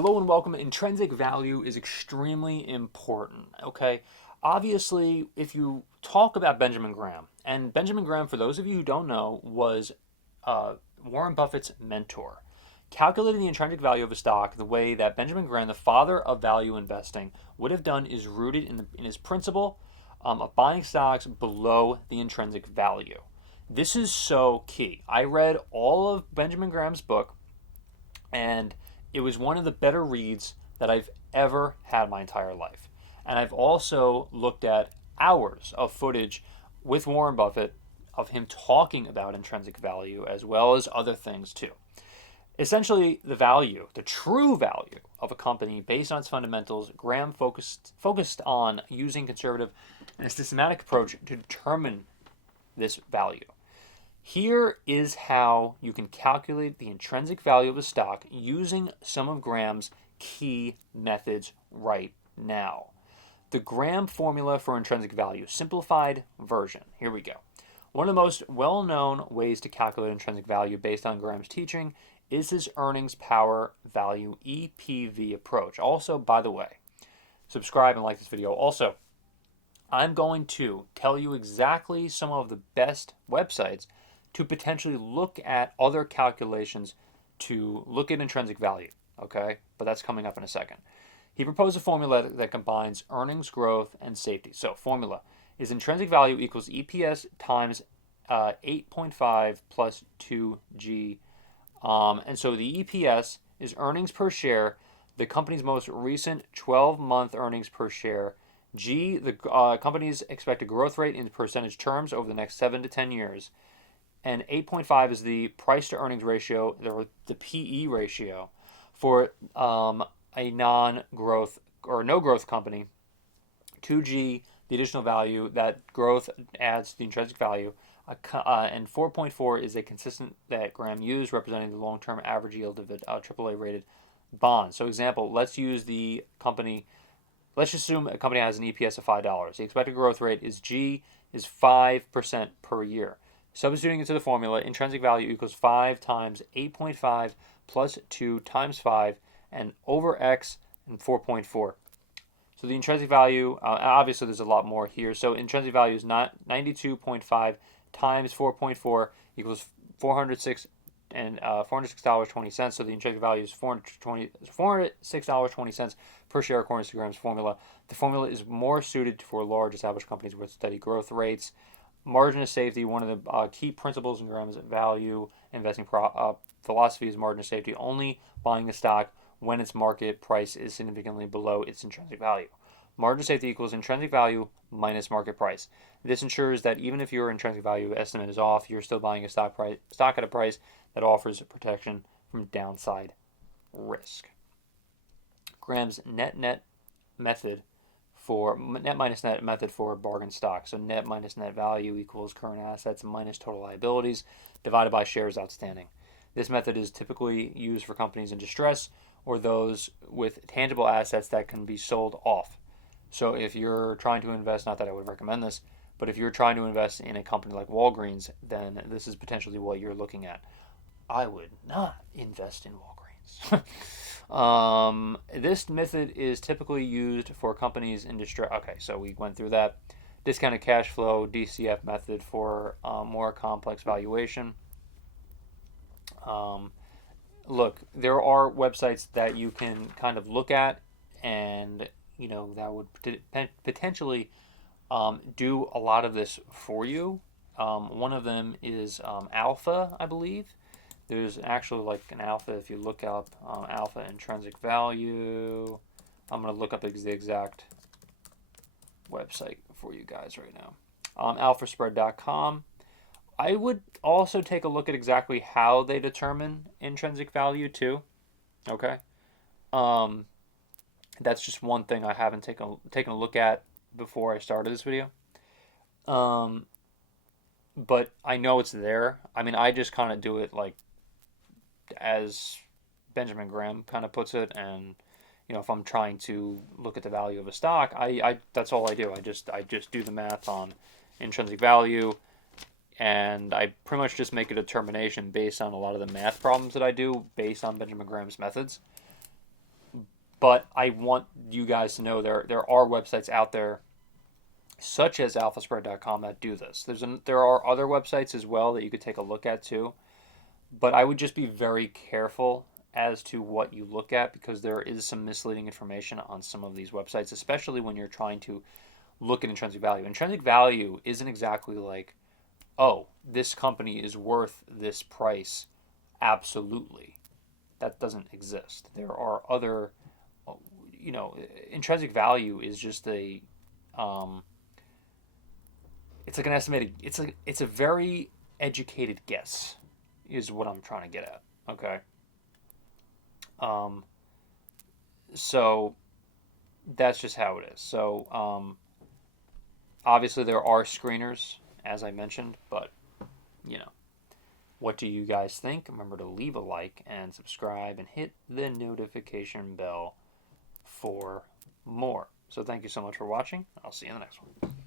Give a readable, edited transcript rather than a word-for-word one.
Hello and welcome. Intrinsic value is extremely important, okay? Obviously, if you talk about Benjamin Graham, and Benjamin Graham, for those of you who don't know, was Warren Buffett's mentor. Calculating the intrinsic value of a stock the way that Benjamin Graham, the father of value investing, would have done is rooted in his principle of buying stocks below the intrinsic value. This is so key. I read all of Benjamin Graham's book, and it was one of the better reads that I've ever had my entire life. And I've also looked at hours of footage with Warren Buffett of him talking about intrinsic value as well as other things too. Essentially, the value, the true value of a company based on its fundamentals, Graham focused on using conservative and a systematic approach to determine this value. Here is how you can calculate the intrinsic value of a stock using some of Graham's key methods right now. The Graham formula for intrinsic value, simplified version. Here we go. One of the most well-known ways to calculate intrinsic value based on Graham's teaching is his earnings power value EPV approach. Also, by the way, subscribe and like this video. Also, I'm going to tell you exactly some of the best websites to potentially look at other calculations to look at intrinsic value, okay? But that's coming up in a second. He proposed a formula that combines earnings growth and safety. So formula is intrinsic value equals EPS times 8.5 plus 2G. And so the EPS is earnings per share, the company's most recent 12-month earnings per share. G, the company's expected growth rate in percentage terms over the next 7 to 10 years. And 8.5 is the price to earnings ratio, the PE ratio, for a non-growth or no growth company. 2G, the additional value that growth adds to the intrinsic value. And 4.4 is a consistent that Graham used, representing the long-term average yield of a AAA rated bond. So example, let's use the company. Let's just assume a company has an EPS of $5. The expected growth rate is G is 5% per year. Substituting into the formula, intrinsic value equals 5 times 8.5 plus 2 times 5 and over X and 4.4. So the intrinsic value, obviously there's a lot more here. So intrinsic value is not 92.5 times 4.4 equals 406 and $406.20. So the intrinsic value is $406.20 per share according to Graham's formula. The formula is more suited for large established companies with steady growth rates. Margin of safety, one of the key principles in Graham's value investing philosophy is margin of safety, only buying the stock when its market price is significantly below its intrinsic value. Margin of safety equals intrinsic value minus market price. This ensures that even if your intrinsic value estimate is off, you're still buying a stock at a price that offers protection from downside risk. Graham's net method for net minus net method for bargain stock. So net minus net value equals current assets minus total liabilities divided by shares outstanding. This method is typically used for companies in distress or those with tangible assets that can be sold off. So if you're trying to invest, not that I would recommend this, but if you're trying to invest in a company like Walgreens, then this is potentially what you're looking at. I would not invest in Walgreens. This method is typically used for companies in distress. Okay, so we went through that. Discounted cash flow, DCF method for more complex valuation. Look, there are websites that you can kind of look at, and that would potentially do a lot of this for you. One of them is Alpha, I believe. There's actually like an alpha. If you look up alpha intrinsic value, I'm going to look up the exact website for you guys right now. Alphaspread.com. I would also take a look at exactly how they determine intrinsic value too. Okay. That's just one thing I haven't taken a look at before I started this video. But I know it's there. I mean, I just kind of do it like as Benjamin Graham kind of puts it, and if I'm trying to look at the value of a stock, I that's all I do. I just do the math on intrinsic value, and I pretty much just make a determination based on a lot of the math problems that I do based on Benjamin Graham's methods. But I want you guys to know there are websites out there such as alphaspread.com that do this. There are other websites as well that you could take a look at too, but I would just be very careful as to what you look at because there is some misleading information on some of these websites, especially when you're trying to look at intrinsic value. Intrinsic value isn't exactly like, oh, this company is worth this price. Absolutely. That doesn't exist. There are other, intrinsic value is just um, it's like an estimated, it's a very educated guess, is what I'm trying to get at. Okay. Um, so that's just how it is. So obviously there are screeners, as I mentioned, but you know, what do you guys think? Remember to leave a like and subscribe and hit the notification bell for more. So thank you so much for watching. I'll see you in the next one.